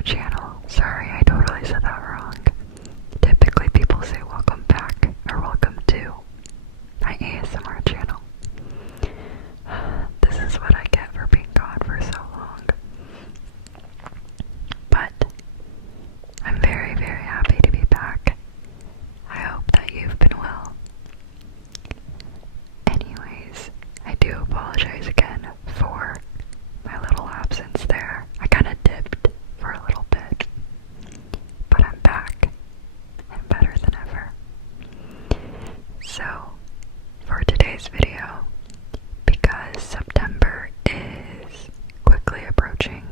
ASMR channel. Sorry, I totally said that wrong. Typically people say welcome back or welcome to my ASMR channel. This is what I get for being gone for so long. But I'm very, very happy to be back. I hope that you've been well. Anyways, I do apologize again for my little absence there. I kind of dipped for a little bit, but I'm back and better than ever. So, for today's video, because September is quickly approaching,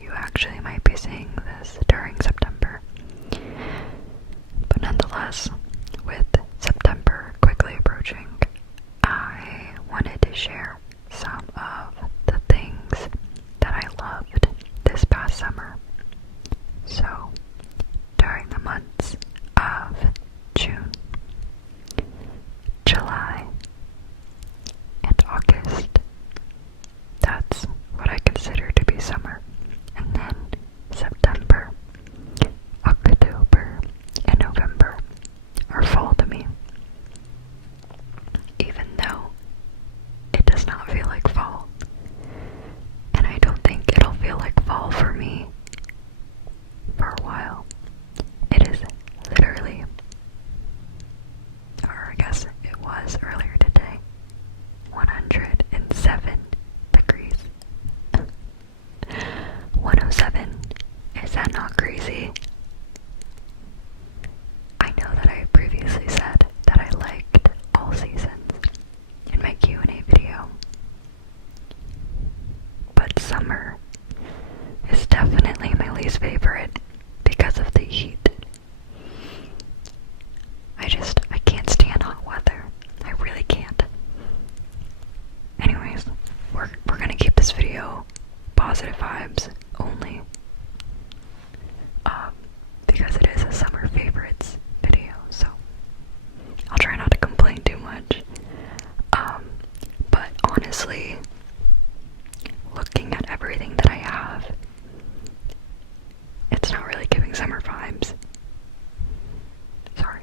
you actually might be seeing this during September, but nonetheless, with September quickly approaching, I wanted to share some of the things that I loved this past summer. So, during the months of June, July, and August, that's what I consider to be summer. And then September, October, and November are fall to me. Even though it does not feel like fall. And I don't think it'll feel like fall for me for a while. It is literally, or I guess it was earlier today, 107 degrees. 107. Is that not crazy? I know that I previously said that I liked all seasons in my Q&A video, but summer is definitely my least favorite because of the heat. I can't stand hot weather. I really can't. Anyways, we're gonna keep this video positive vibes only, because it is a summer favorites video, so I'll try not to complain too much. But honestly, looking at everything that I have, it's not really giving summer vibes. Sorry.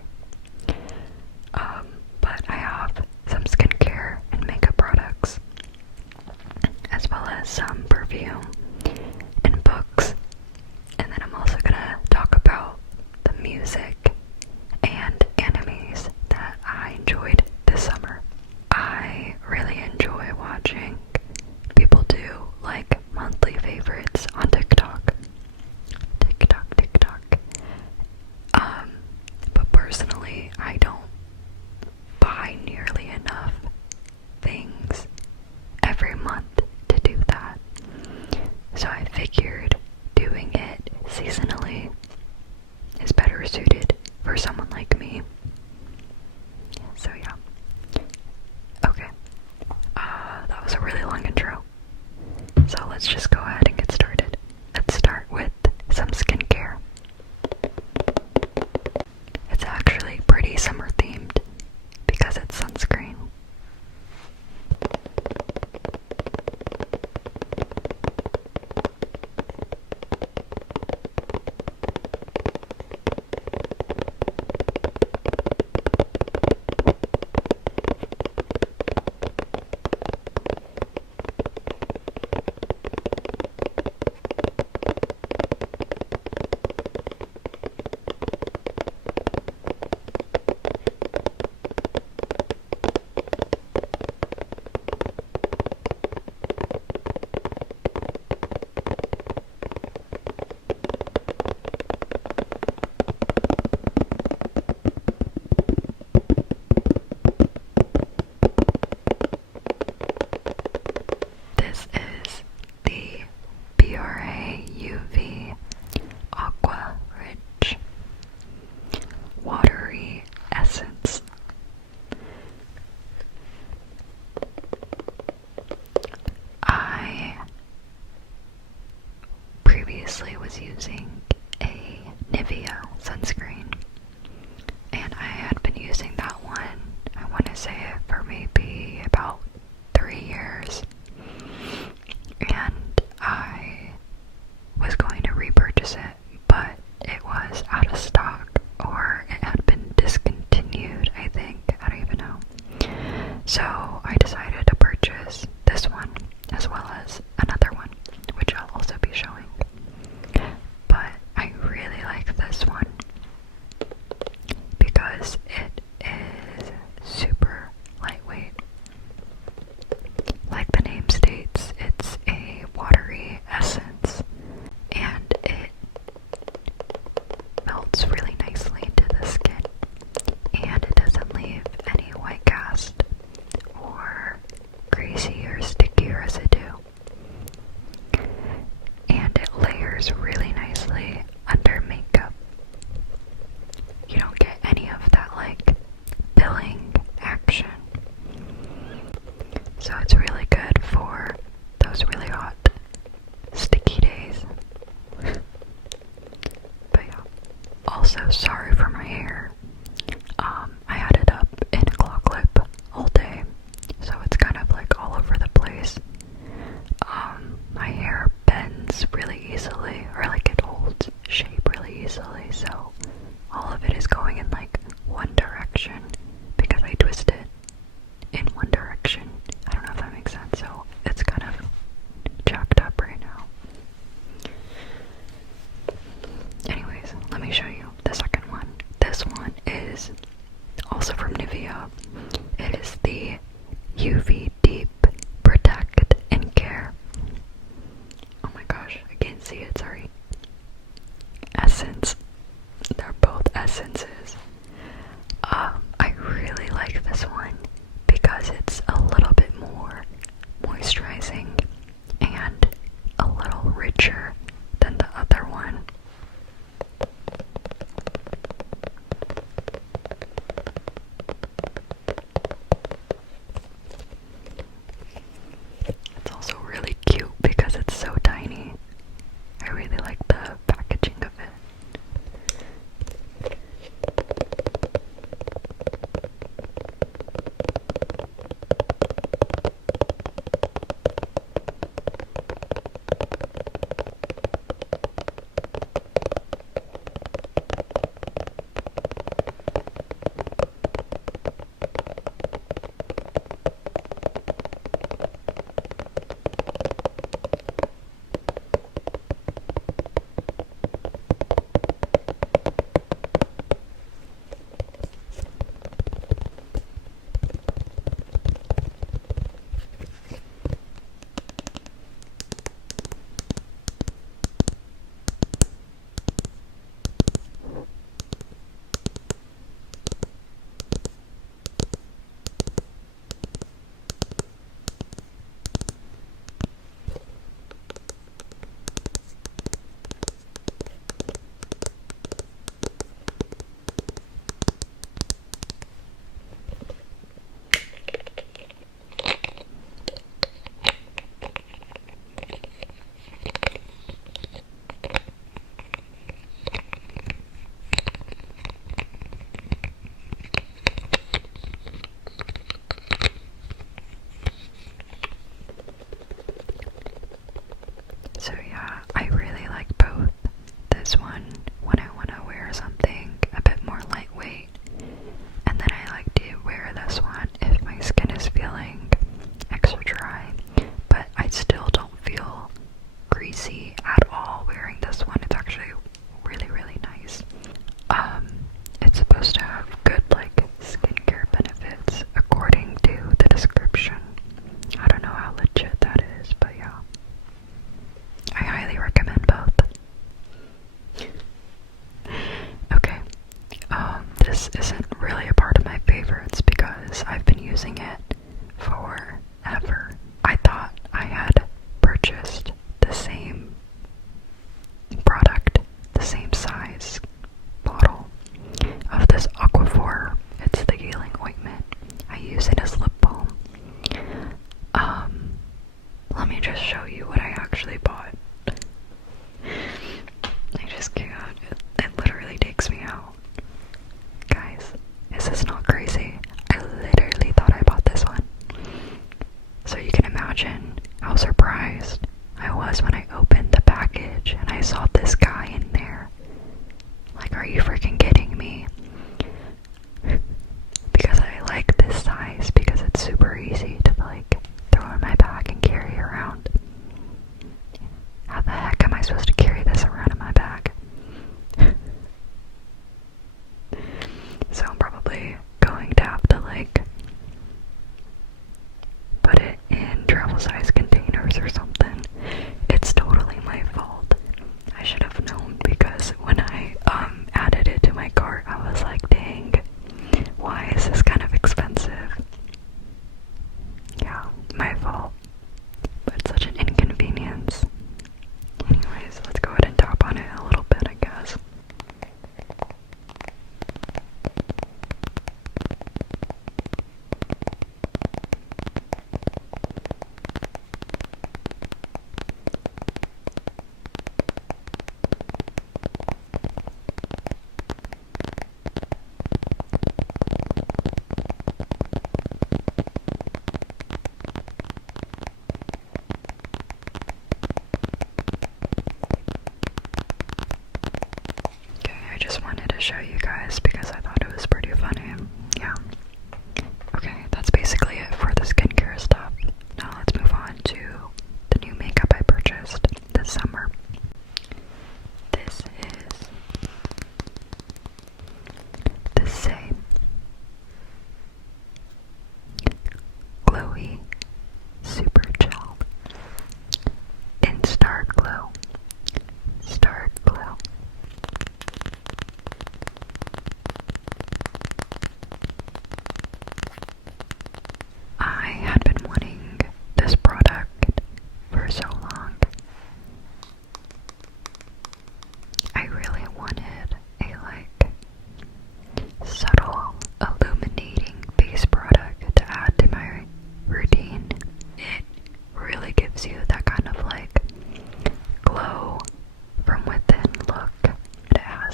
But I have some skincare and makeup products, as well as some perfume and books. And then I'm also gonna talk about the music and animes that I enjoyed this summer. I really enjoy watching people do like monthly favorites on TikTok. Also, sorry for my hair. I had it up in a claw clip all day, so it's kind of like all over the place. My hair bends really easily, or like it holds shape really easily, so all of it is going in like one direction because I twist it in one direction. I don't know if that makes sense, so it's kind of jacked up right now. Anyways, let me show you the second one. This one is also from Nivea. It is the UV Deep Protect and Care. Oh my gosh, I can't see it, sorry. Essence. They're both essences. I really like this one because it's a little bit more moisturizing and a little richer than the other one. It's also really cute because it's so tiny. I really like the packaging of it. So yeah, I really like both. This one when I want to wear something a bit more lightweight, and then I like to wear this one if my skin is feeling extra dry, but I still don't feel greasy at all wearing this one. It's actually really, really nice. It's supposed to have good like skincare benefits according to the description. I don't know how legit that is, but yeah. I highly recommend both. Okay, this isn't really a part of my favorites because I've been using it forever. I thought I had purchased the same product, the same size bottle of this Aquaphor. It's the healing ointment. I use it as lip balm. Let me just show you what I actually bought. I just can't. It literally takes me out. Guys, is this not crazy? I literally thought I bought this one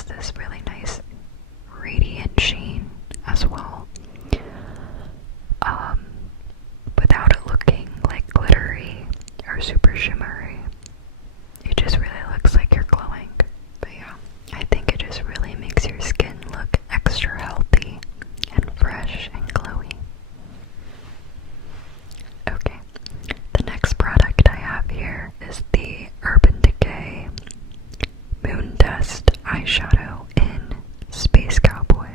has this really nice radiant sheen as well, without it looking like glittery or super shimmery. It just really looks like you're glowing. But yeah, I think it just really makes your skin look extra healthy and fresh and glowy. Okay, the next product I have here is the Urban Decay Moon Dust eyeshadow in Space Cowboy.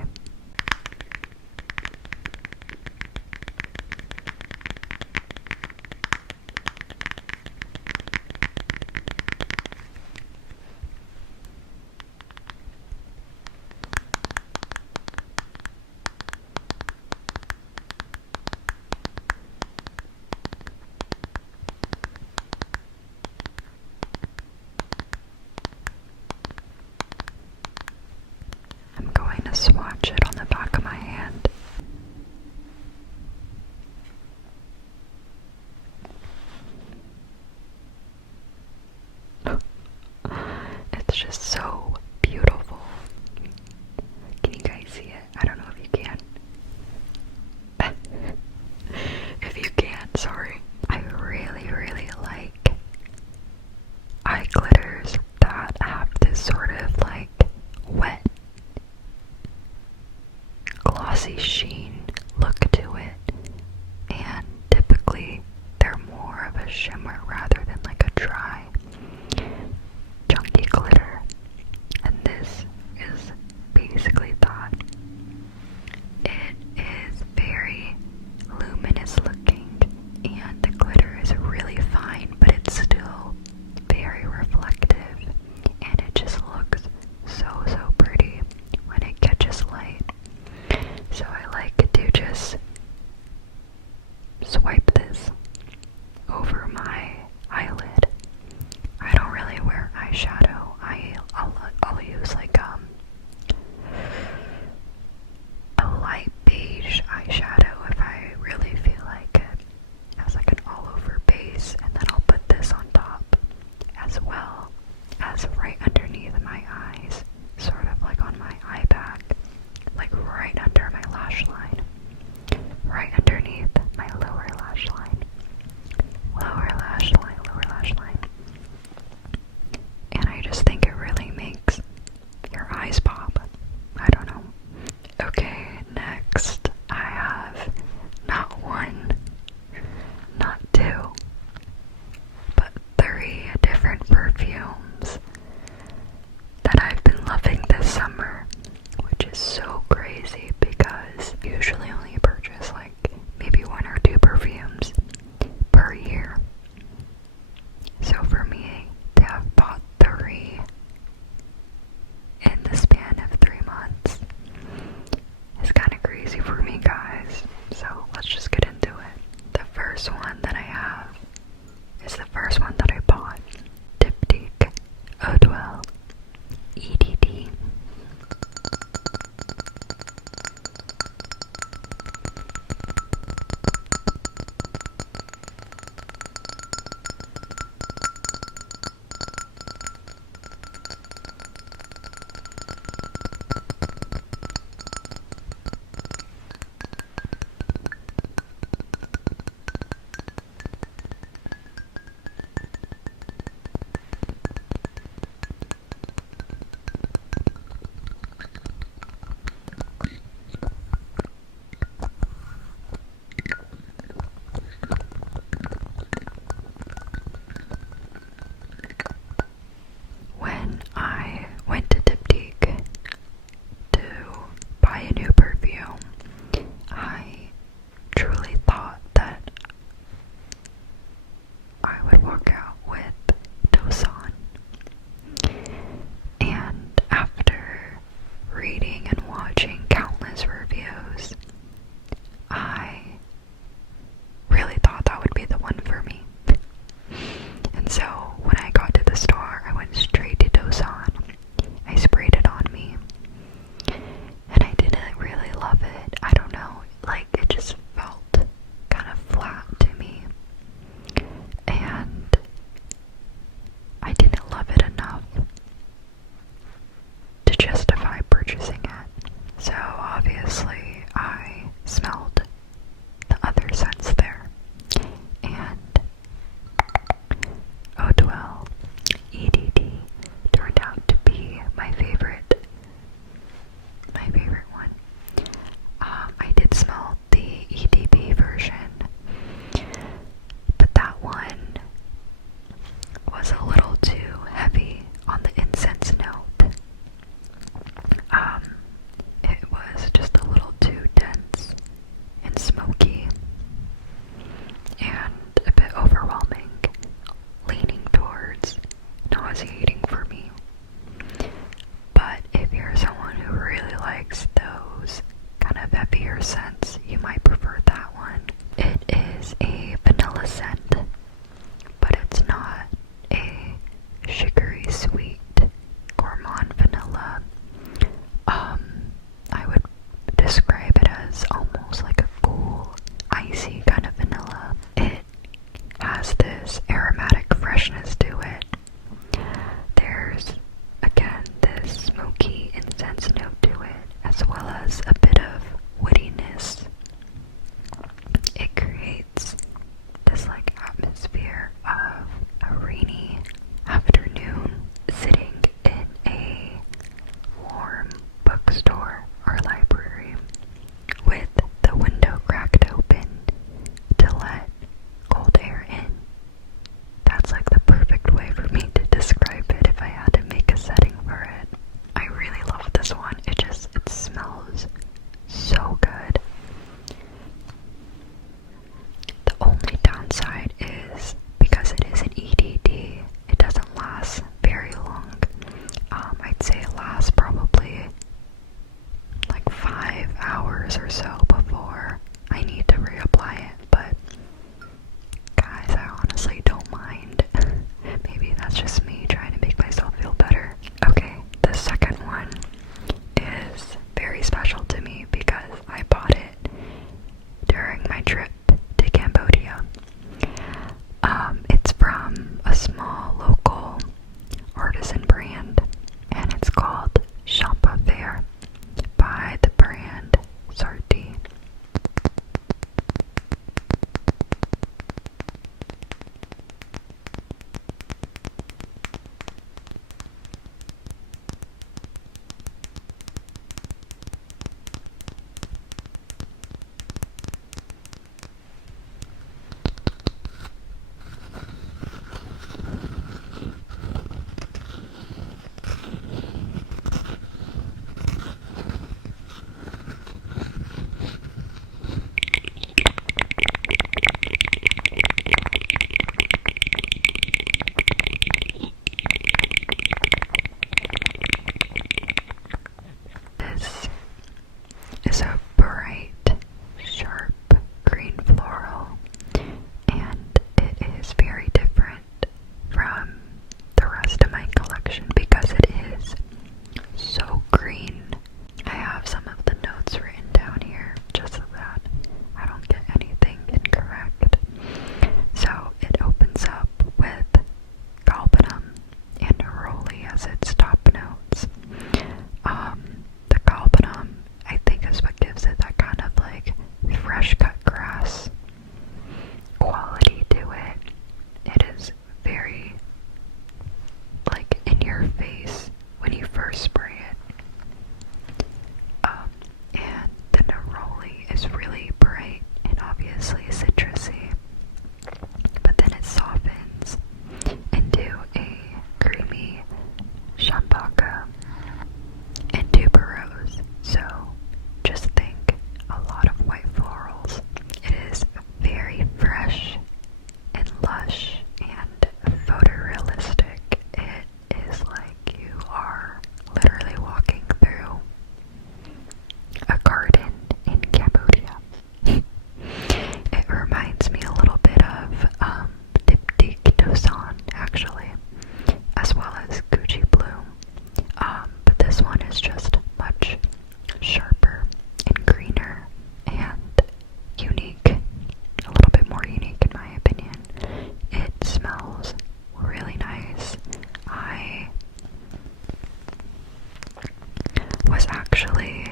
was actually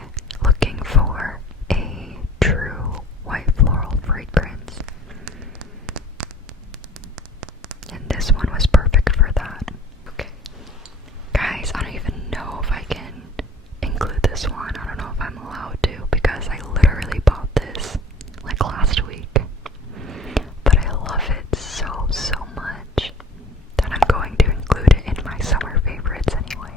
looking for a true white floral fragrance, and this one was perfect for that. Okay. Guys, I don't even know if I can include this one. I don't know if I'm allowed to because I literally bought this like last week. But I love it so, so much that I'm going to include it in my summer favorites anyway.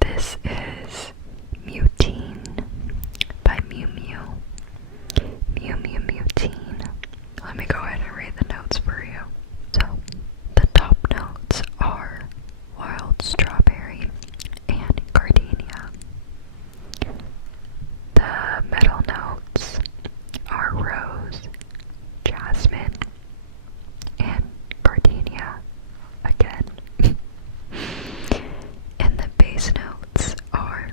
This is Mutine by Miu Miu. Miu Miu Mutine. Let me go ahead and read the notes for you. So, the top notes are wild strawberry and gardenia. The middle notes are rose, jasmine, and gardenia again. And the base notes are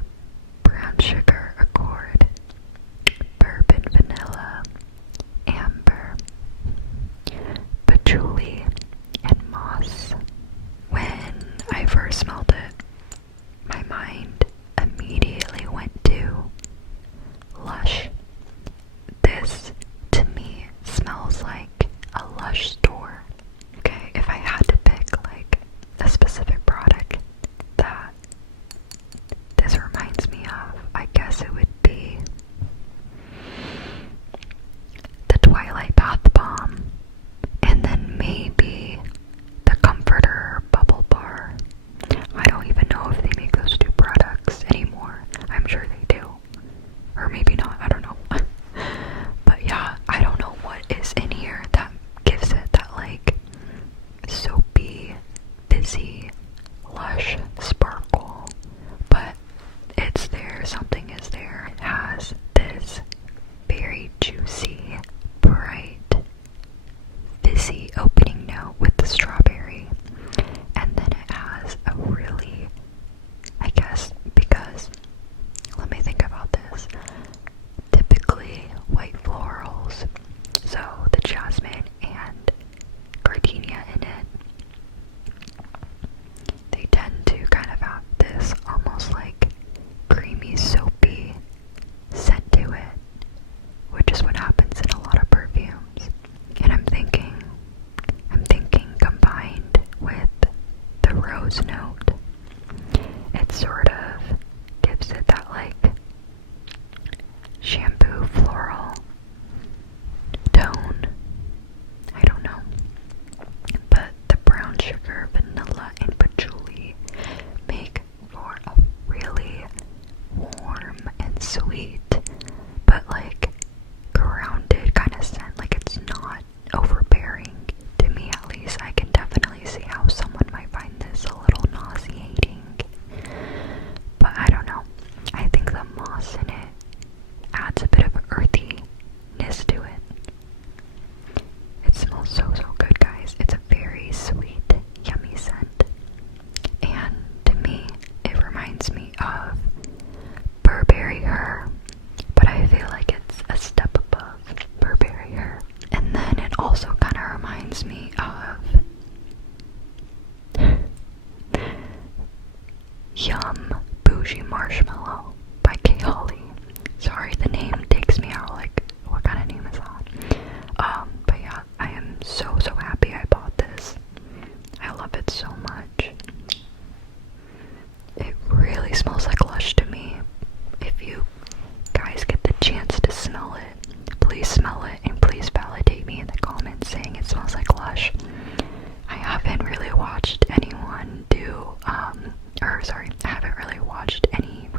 brown sugar accord, bourbon vanilla, amber, patchouli, and moss. When I first smelled it, my mind immediately went to Lush. This, to me, smells like a Lush store. Okay, if I had to pick like a specific product that this reminds me of, I guess it would be the Twilight Bath Bomb, and then maybe the Comforter Bubble Bar. I don't even know if they make those two products anymore. I'm sure they do. Or maybe not, I don't know. But yeah, I don't know what is in here that gives it that like soapy, fizzy, lush sparkle. But it's there, something is there. It has this very juicy, bright, fizzy opening note with the strawberry. And then it has a really, I guess, because, let me think about this. Typically, white florals, so the jasmine and gardenia in it, they tend to kind of have this almost like creamy, soapy scent to it, which is what happens in a lot of perfumes. And I'm thinking combined with the rose note, it sort of gives it that like shampoo floral tone. I don't know. But the brown sugar, vanilla, and patchouli make for a really warm and sweet, but like grounded kind of scent. Like it's not overbearing. To me at least, I can definitely see how someone might find this a little nauseating. But I don't know. I think the moss in it adds a bit of earthiness to it. It smells so, so good, guys. It's a very sweet, yummy scent. And to me, it reminds me of Burberry Her, but I feel like it's a step above Burberry Her. And then it also kind of reminds me of Yum Bougie Marshmallow by Kay Holly. Sorry, the name takes me out, like, what kind of name is that? But yeah, I am so, so happy I bought this. I love it so much. It really smells like Lush to me. If you guys get the chance to smell it, please smell it and please validate me in the comments saying it smells like Lush. I haven't really watched anyone do, I haven't really watched any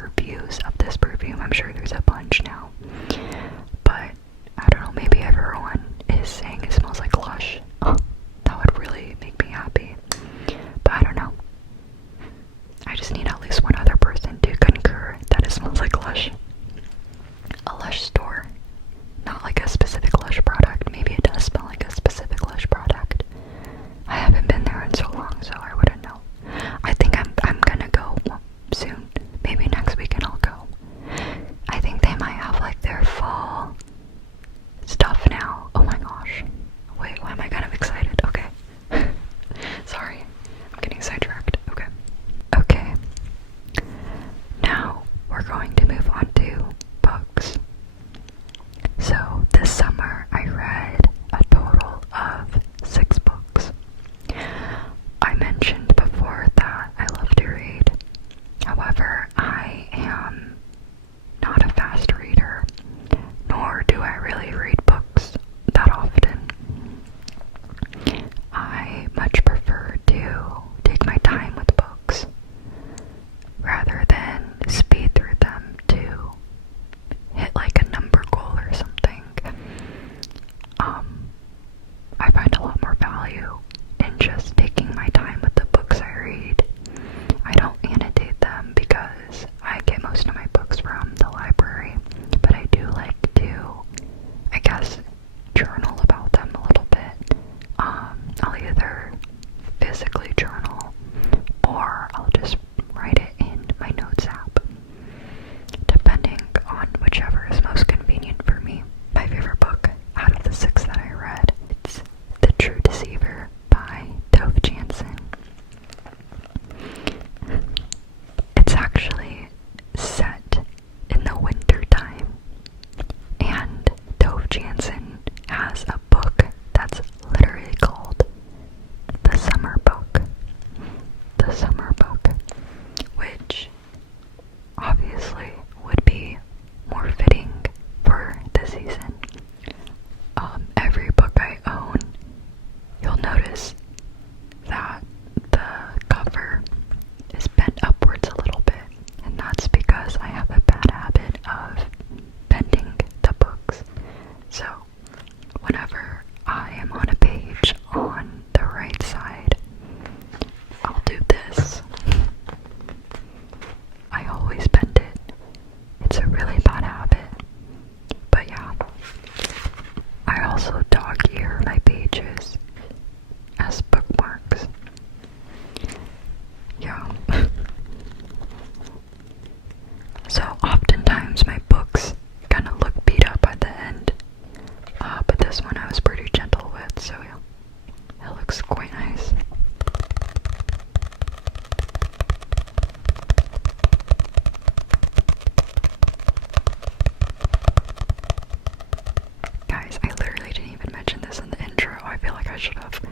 I should have.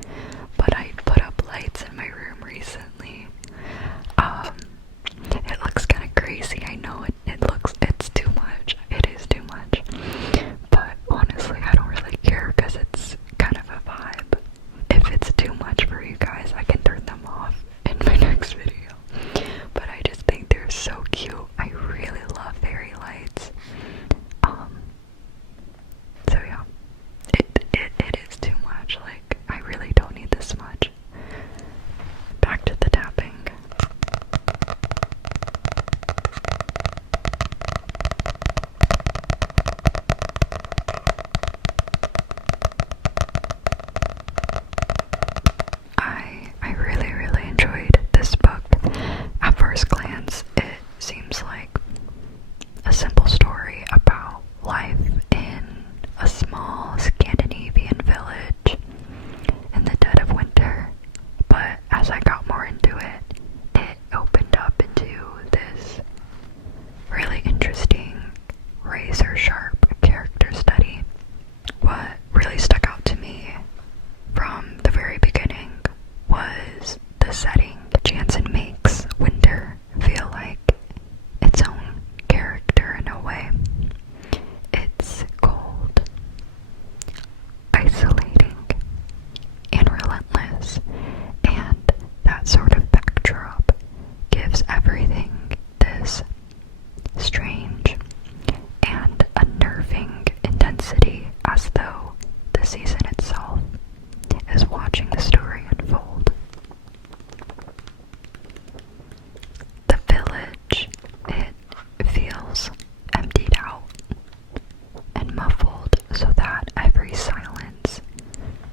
But I put up lights in my room recently. It looks kind of crazy. I know it's too much. It is too much. But honestly, I don't really care because it's kind of a vibe. If it's too much for you guys, I can turn them off in my next video. But I just think they're so cute. I really love fairy lights. So yeah, it is too much. Like, I really don't need this much. Back to the tapping. I really, really enjoyed this book. At first glance, it seems like a simple story about life in a small Scandinavian village in the dead of winter. But as I got more into it, it opened up into this really interesting, razor sharp character study. What really stuck out to me from the very beginning was the setting. Jansen makes winter feel like its own character in a way. It's cold, isolating, and relentless, and that sort of backdrop gives everything this strange and unnerving intensity, as though the season itself is watching the story unfold. The village, it feels emptied out and muffled so that every silence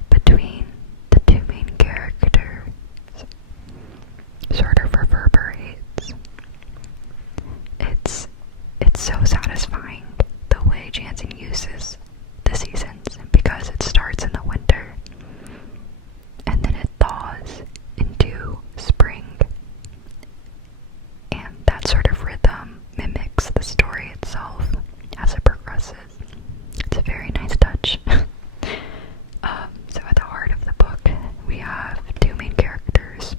between the two main characters sort of reverberates. It's so satisfying the way Jansen uses the seasons, because it starts in the winter and then it thaws into spring, and that sort of rhythm mimics the story itself as it progresses. It's a very nice touch. So at the heart of the book, we have two main characters,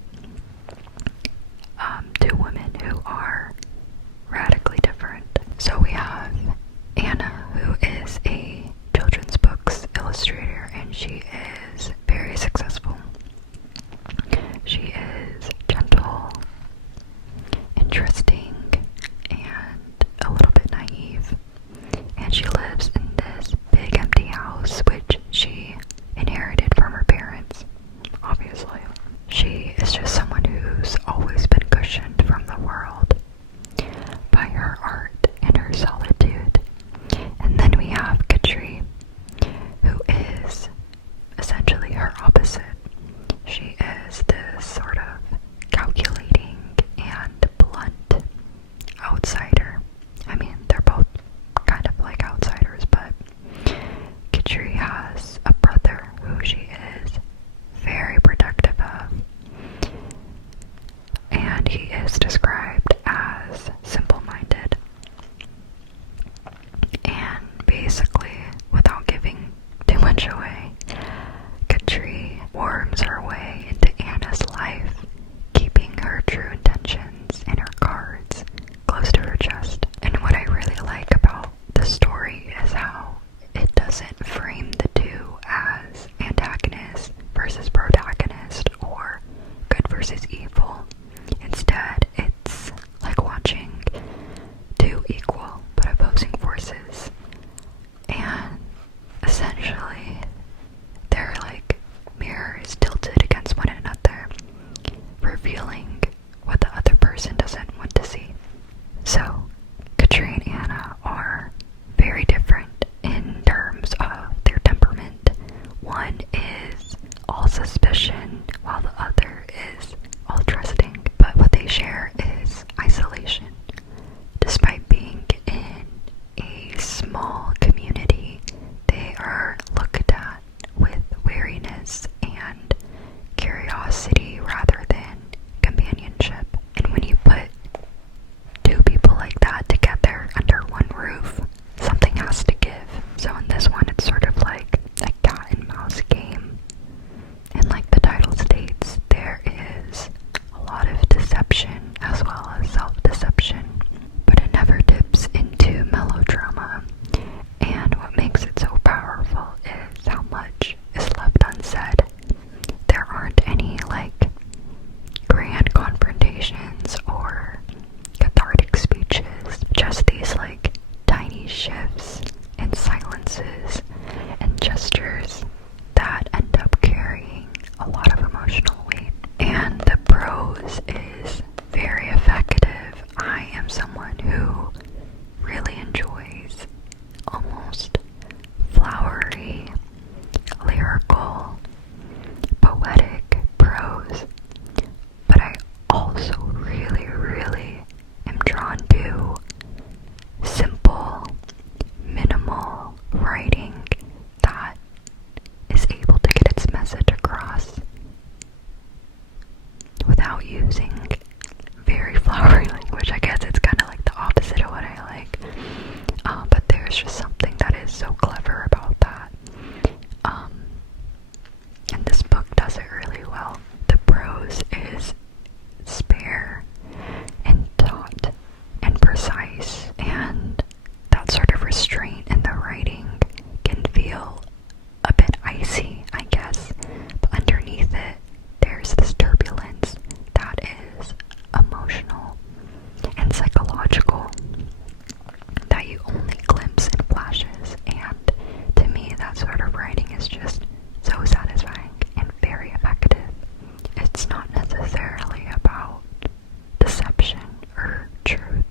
two women who are radically different. So we have Anna, who is a children's books illustrator, and she is very successful. She is gentle, interesting, and a little bit naive, and she lives in this big empty gestures that end up carrying a lot of emotional weight. And the prose is very effective. I am someone who really enjoys almost flowery, lyrical, poetic prose, but I also really, really am drawn to simple, minimal writing that is able to get its message across without using very flowery language. I guess it's kind of like the opposite of what I like. But there's just something that is so clever about that. And this book does it really well. The prose is spare and taut and precise, and that sort of restraint in the writing can feel a bit icy, I guess, but underneath it there's this turbulence that is emotional and psychological that you only glimpse in flashes. And to me, that sort of writing is just so satisfying and very effective. It's not necessarily about deception or truth,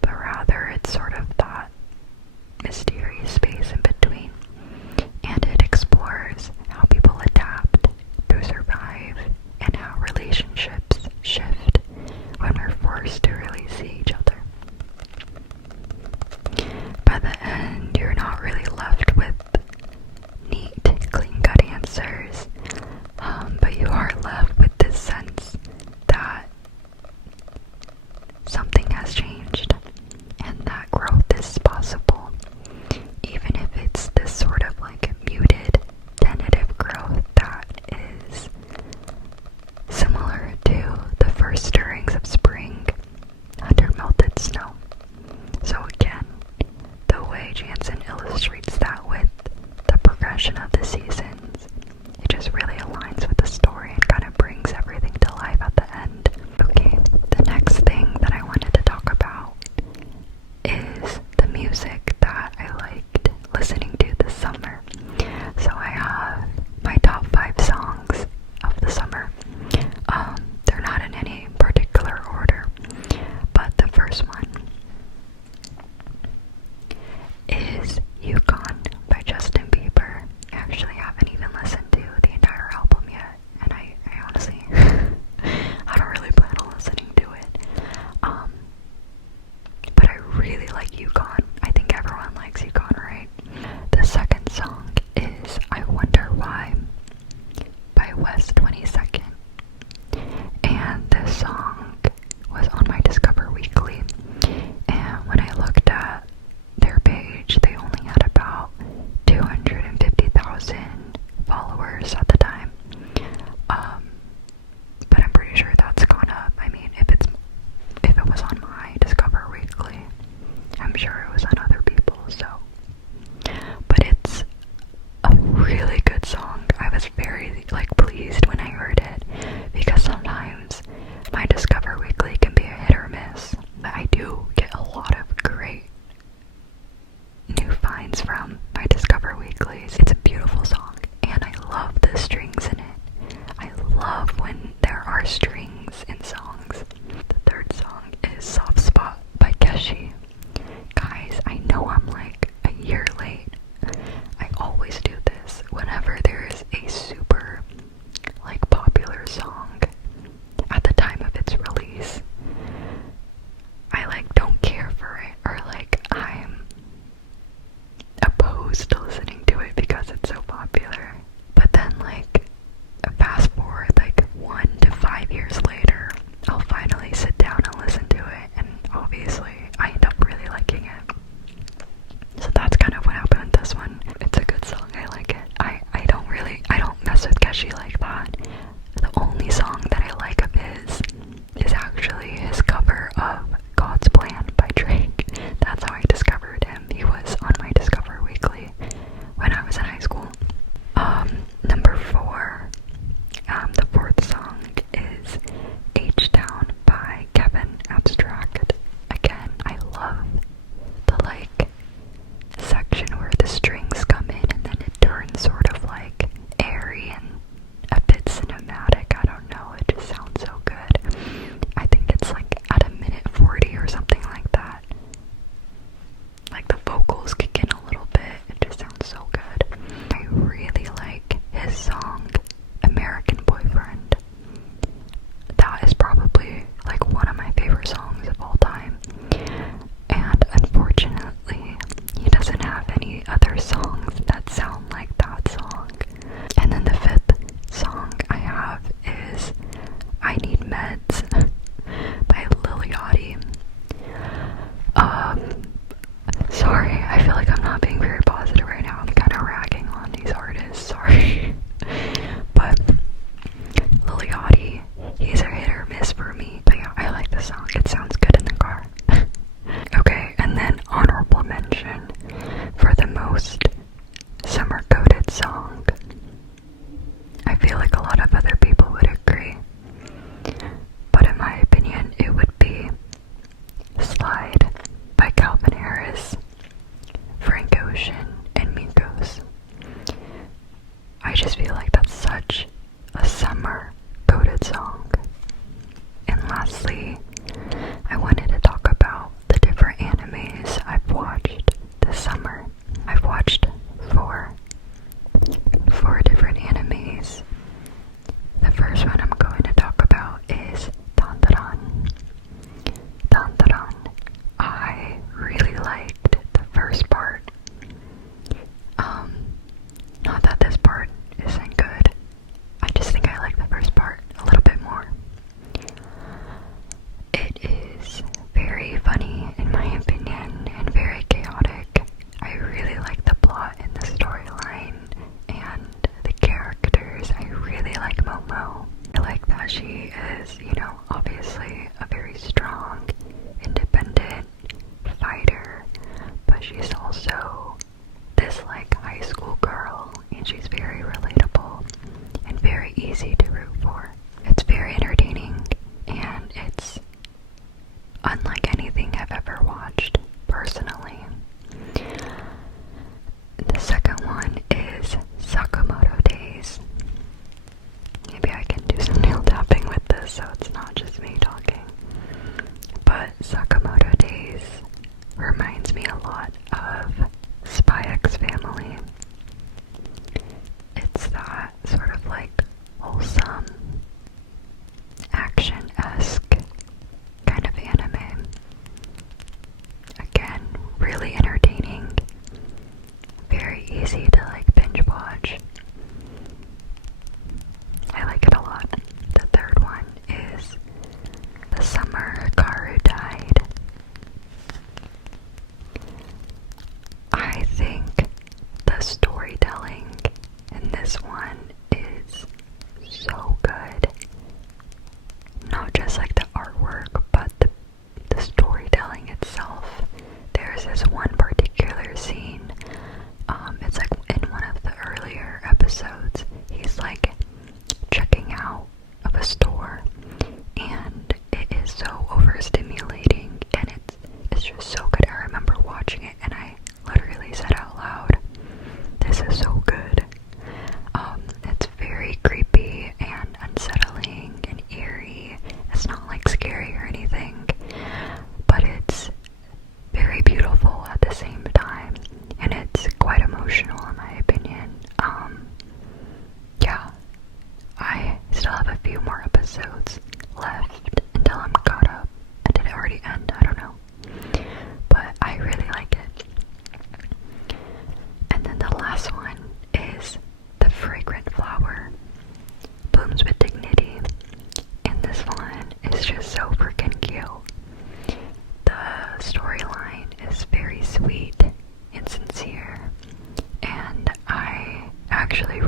but rather it's sort of that mysterious space in between, and it explores how people adapt to survive and how relationships shift when we're forced to really see each other. By the end, you're not really left with neat, clean-cut answers, but you are left with this sense that something has changed and that growth is possible, even if it's this sort of like muted, tentative growth that is similar to the first stirrings of spring under melted snow. So again, the way Jansen illustrates that with the progression of the seasons, it just really aligns with the story and kind of brings everything to life at the end. Okay, the next thing that I wanted to talk about is the music that I liked listening to this summer. So I have my top 5 songs of the summer. They're not in any particular order, but the first one is Yukon by Justin Bieber. I actually haven't even listened to the entire album yet, and I honestly I don't really plan on listening to it. But I really like Yukon. I think everyone likes Yukon, right? The second song is I Wonder Why by West 22nd. And this song was on my Discover Weekly, and when I looked at their page, they only had about 250,000 followers at the time. But I'm pretty sure that's gone up. I mean, if it was on my Discover Weekly, I'm sure it was on other people's, so. But it's a really good song. I was very, pleased when I heard it, because sometimes my Discover Weekly can be a hit or miss. But I do get a lot of great new finds from my Discover Weeklies. It's a beautiful song, and I love the strings in it. I love when there are strings in songs. The third song is Soft Spot by Keshi. Guys, I know I'm like a year late. I always do this whenever there is a super popular song at the time of its release. I don't care for it, or I'm opposed to listening to it because it's so popular. But then fast forward 1 to 5 years any other songs that sound like that song. And then the fifth song I have is I Need Meds by Lil Yachty. Sorry, I feel like I'm not being very positive right now. I'm kind of ragging on these artists, sorry. But Lil Yachty, he's a hit or miss for me. But yeah, I like the song. It sounds good in the car. Okay, and then honorable mention for the most summer-coded song. I feel like a lot of other people would agree. But in my opinion, it would be Slide by Calvin Harris, Frank Ocean, and Migos. I just feel like that's such a summer-coded song. And lastly, I wanted to talk about the different animes I've watched this summer. I've watched four different animes. The first one I'm going to talk about is Dandadan. Dandadan. I really liked the first part. Not that this part isn't good. I just think I like the first part a little bit more. It is very funny in my opinion and very chaotic. I really like the plot and the storyline and the characters. I really like Momo. I like that she is, obviously a very strong, independent fighter, but she's also this high school girl, and she's very relatable and very easy to root for. It's very entertaining, and it's unlike anything I've ever watched personally. The second one is Sakamoto Days. Maybe I can do some nail tapping with this so it's not just me talking. But Sakamoto Days reminds me a lot of Spy X Family. It's that sort of wholesome, action-esque kind of anime. Again, really entertaining, very easy to binge watch. I like it a lot. The third one is The Summer Hikaru Died. I think the storytelling in this one is so good. Not just the artwork, but the storytelling itself. There's this one particular scene, it's in one of the earlier episodes, he's checking out of a store, and it is so overstimulating, and it's just so good. I remember watching it and I literally said out loud, this is so good. It's very creepy and unsettling and eerie. It's not scary or anything, but it's very beautiful at the same time, and it's quite emotional in my opinion. Yeah, I still have a few more episodes left until I'm caught up. Did it already end? I don't know. But I really like it. And then the last one is The Fragrant Flower, Blooms with Dignity. And this one is just so freaking cute. The storyline is very sweet and sincere, and I actually